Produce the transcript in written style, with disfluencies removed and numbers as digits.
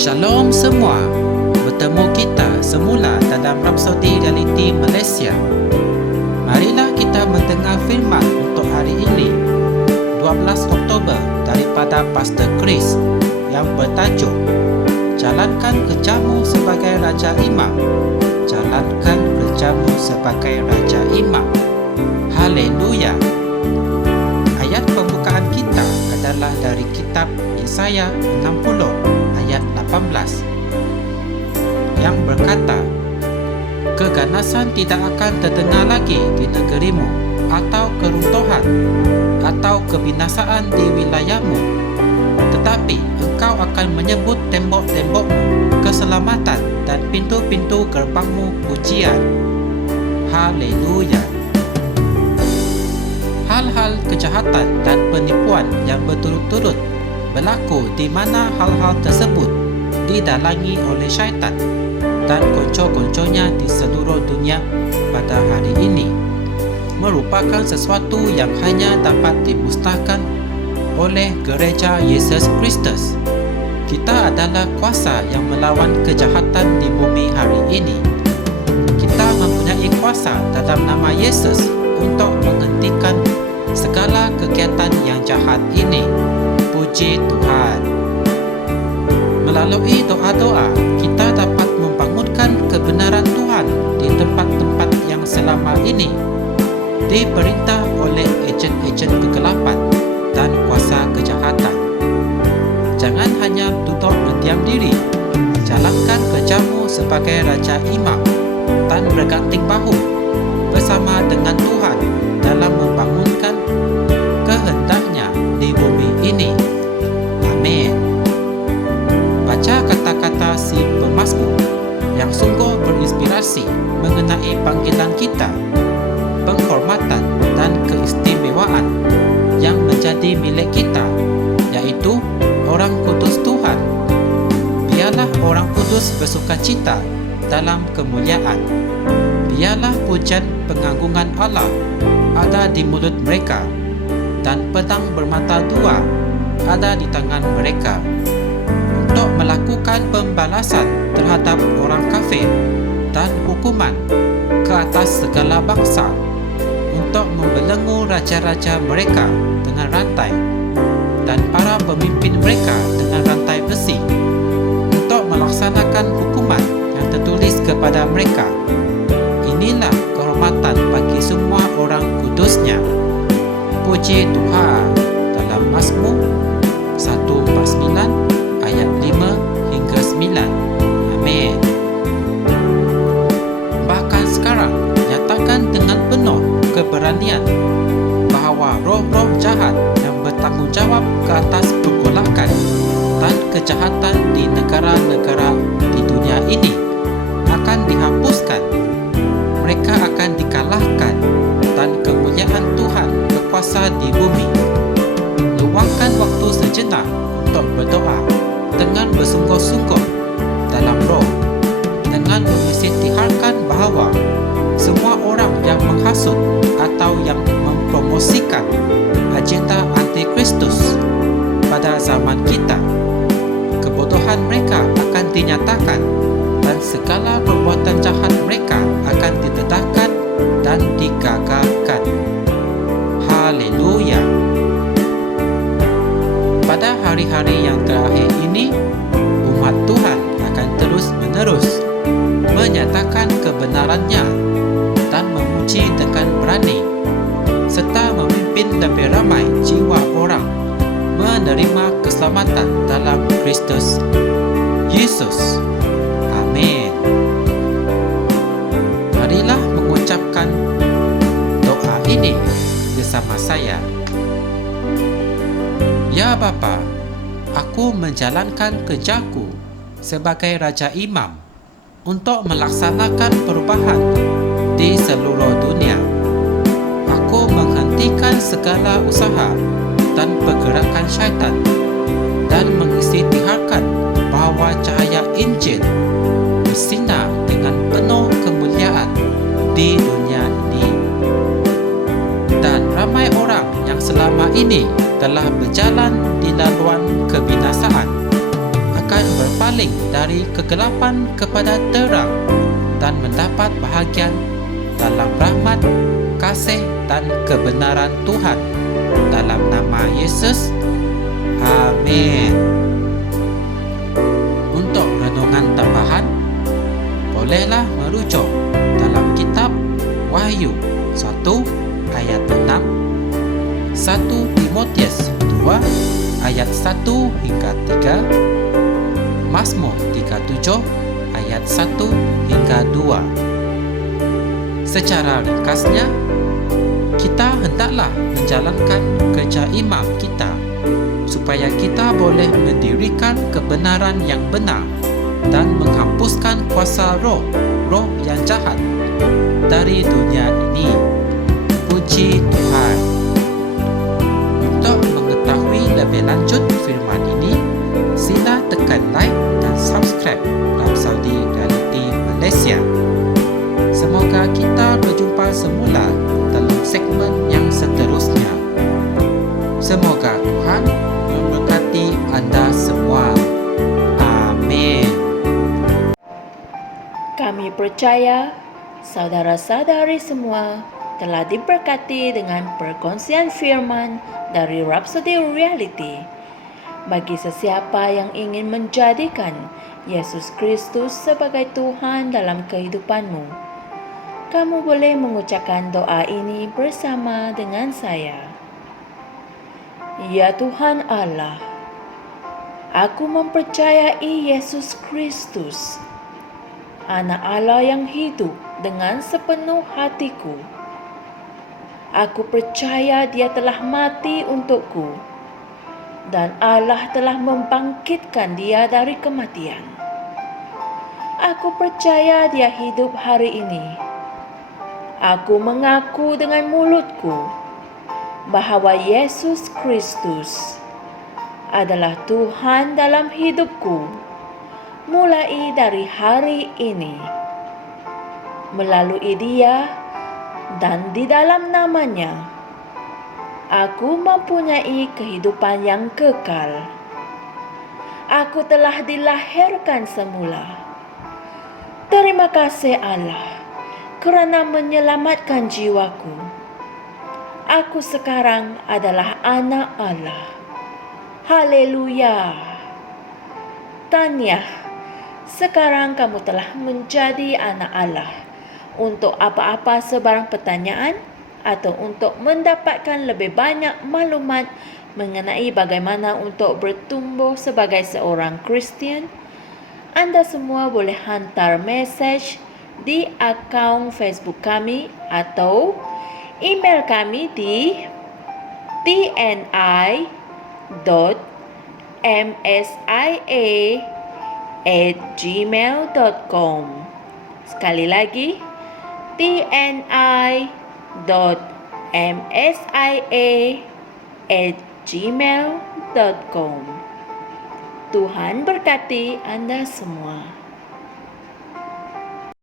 Shalom semua, bertemu kita semula dalam Rapsodi Realiti Malaysia. Marilah kita mendengar firman untuk hari ini, 12 Oktober daripada Pastor Chris yang bertajuk Jalankan Kerjamu sebagai Raja Imam. Jalankan kerjamu sebagai Raja Imam. Haleluya. Ayat pembukaan kita adalah dari kitab Yesaya 60 ayat 18 yang berkata, keganasan tidak akan terdengar lagi di negerimu, atau keruntuhan atau kebinasaan di wilayahmu, tetapi engkau akan menyebut tembok-tembokmu keselamatan dan pintu-pintu gerbangmu pujian. Haleluya. Hal-hal kejahatan dan penipuan yang berturut-turut berlaku di mana hal-hal tersebut didalangi oleh syaitan dan konco-konconya di seluruh dunia pada hari ini merupakan sesuatu yang hanya dapat dimusnahkan oleh Gereja Yesus Kristus. Kita adalah kuasa yang melawan kejahatan di bumi hari ini. Kita mempunyai kuasa dalam nama Yesus untuk menghentikan segala kegiatan yang jahat ini. Puji Tuhan. Melalui doa-doa, kita dapat membangunkan kebenaran Tuhan di tempat-tempat yang selama ini diperintah oleh ejen-ejen kegelapan dan kuasa kejahatan. Jangan hanya duduk berdiam diri. Jalankan kerjamu sebagai Raja Imam dan berganting bahu bersama dengan Tuhan dalam membangunkan kehendaknya di bumi ini. Amin. Baca kata-kata si pemazmur yang sungguh berinspirasi mengenai panggilan kita, penghormatan dan keistimewaan yang menjadi milik kita, yaitu orang kudus Tuhan. Biarlah orang kudus bersukacita dalam kemuliaan. Biarlah pujian pengagungan Allah ada di mulut mereka, dan pedang bermata dua ada di tangan mereka, untuk melakukan pembalasan terhadap orang kafir dan hukuman ke atas segala bangsa, untuk membelenggu raja-raja mereka dengan rantai dan para pemimpin mereka dengan rantai besi, untuk melaksanakan hukuman yang tertulis kepada mereka. Inilah kehormatan bagi semua orang kudusnya. Puji Tuhan. Dalam Mazmur 149 ayat 5 hingga 9. Amin. Bahkan sekarang, nyatakan dengan penuh keberanian bahawa roh-roh jahat yang bertanggungjawab ke atas pergolakan dan kejahatan di negara-negara di dunia ini akan dihapuskan. Mereka akan dikalahkan dan kemuliaan Tuhan berkuasa di bumi. Luangkan waktu sejenak untuk berdoa dengan bersungguh-sungguh dalam roh, dengan mengisytiharkan bahawa semua orang yang menghasut atau yang mempromosikan agenda antikristus pada zaman kita, kebodohan mereka akan dinyatakan dan segala perbuatan jahat mereka akan didedahkan dan digagalkan. Haleluya. Pada hari-hari yang terakhir ini, umat Tuhan akan terus-menerus menyatakan kebenarannya dan memuji dengan berani, serta memimpin lebih ramai jiwa orang menerima keselamatan dalam Kristus Yesus. Amin. Marilah mengucapkan doa ini bersama saya. Ya Bapa, aku menjalankan kerjaku sebagai Raja Imam untuk melaksanakan perubahan di seluruh dunia. Aku menghentikan segala usaha dan pergerakan syaitan dan mengisytiharkan bahawa cahaya Injil bersinar dengan penuh kemuliaan di dunia ini. Dan ramai orang yang selama ini telah berjalan di laluan kebinasaan akan berpaling berpaling dari kegelapan kepada terang dan mendapat bahagian dalam rahmat, kasih dan kebenaran Tuhan. Dalam nama Yesus, amin. Untuk renungan tambahan, bolehlah merujuk dalam kitab Wahyu 1 ayat 6, 1 Timotius 2 ayat 1 hingga 3, Mazmur 37 ayat 1 hingga 2. Secara ringkasnya, kita hendaklah menjalankan kerja imam kita supaya kita boleh mendirikan kebenaran yang benar dan menghapuskan kuasa roh yang jahat dari dunia ini. Puji Tuhan. Untuk mengetahui lebih lanjut firman ini, sila tekan like dan subscribe Rhapsody Reality Malaysia. Semoga kita berjumpa semula dalam segmen yang seterusnya. Semoga Tuhan memberkati anda semua. Amin. Kami percaya saudara-saudari semua telah diberkati dengan perkongsian firman dari Rhapsody Reality. Bagi sesiapa yang ingin menjadikan Yesus Kristus sebagai Tuhan dalam kehidupanmu, kamu boleh mengucapkan doa ini bersama dengan saya. Ya Tuhan Allah, aku mempercayai Yesus Kristus, Anak Allah yang hidup dengan sepenuh hatiku. Aku percaya Dia telah mati untukku dan Allah telah membangkitkan Dia dari kematian. Aku percaya Dia hidup hari ini. Aku mengaku dengan mulutku bahawa Yesus Kristus adalah Tuhan dalam hidupku mulai dari hari ini. Melalui Dia dan di dalam nama-Nya, aku mempunyai kehidupan yang kekal. Aku telah dilahirkan semula. Terima kasih Allah kerana menyelamatkan jiwaku. Aku sekarang adalah anak Allah. Haleluya. Tahniah, sekarang kamu telah menjadi anak Allah. Untuk apa-apa sebarang pertanyaan atau untuk mendapatkan lebih banyak maklumat mengenai bagaimana untuk bertumbuh sebagai seorang Kristian, anda semua boleh hantar mesej di akaun Facebook kami atau email kami di tni.msia@gmail.com. Sekali lagi, tni.msia@gmail.com. Tuhan berkati anda semua.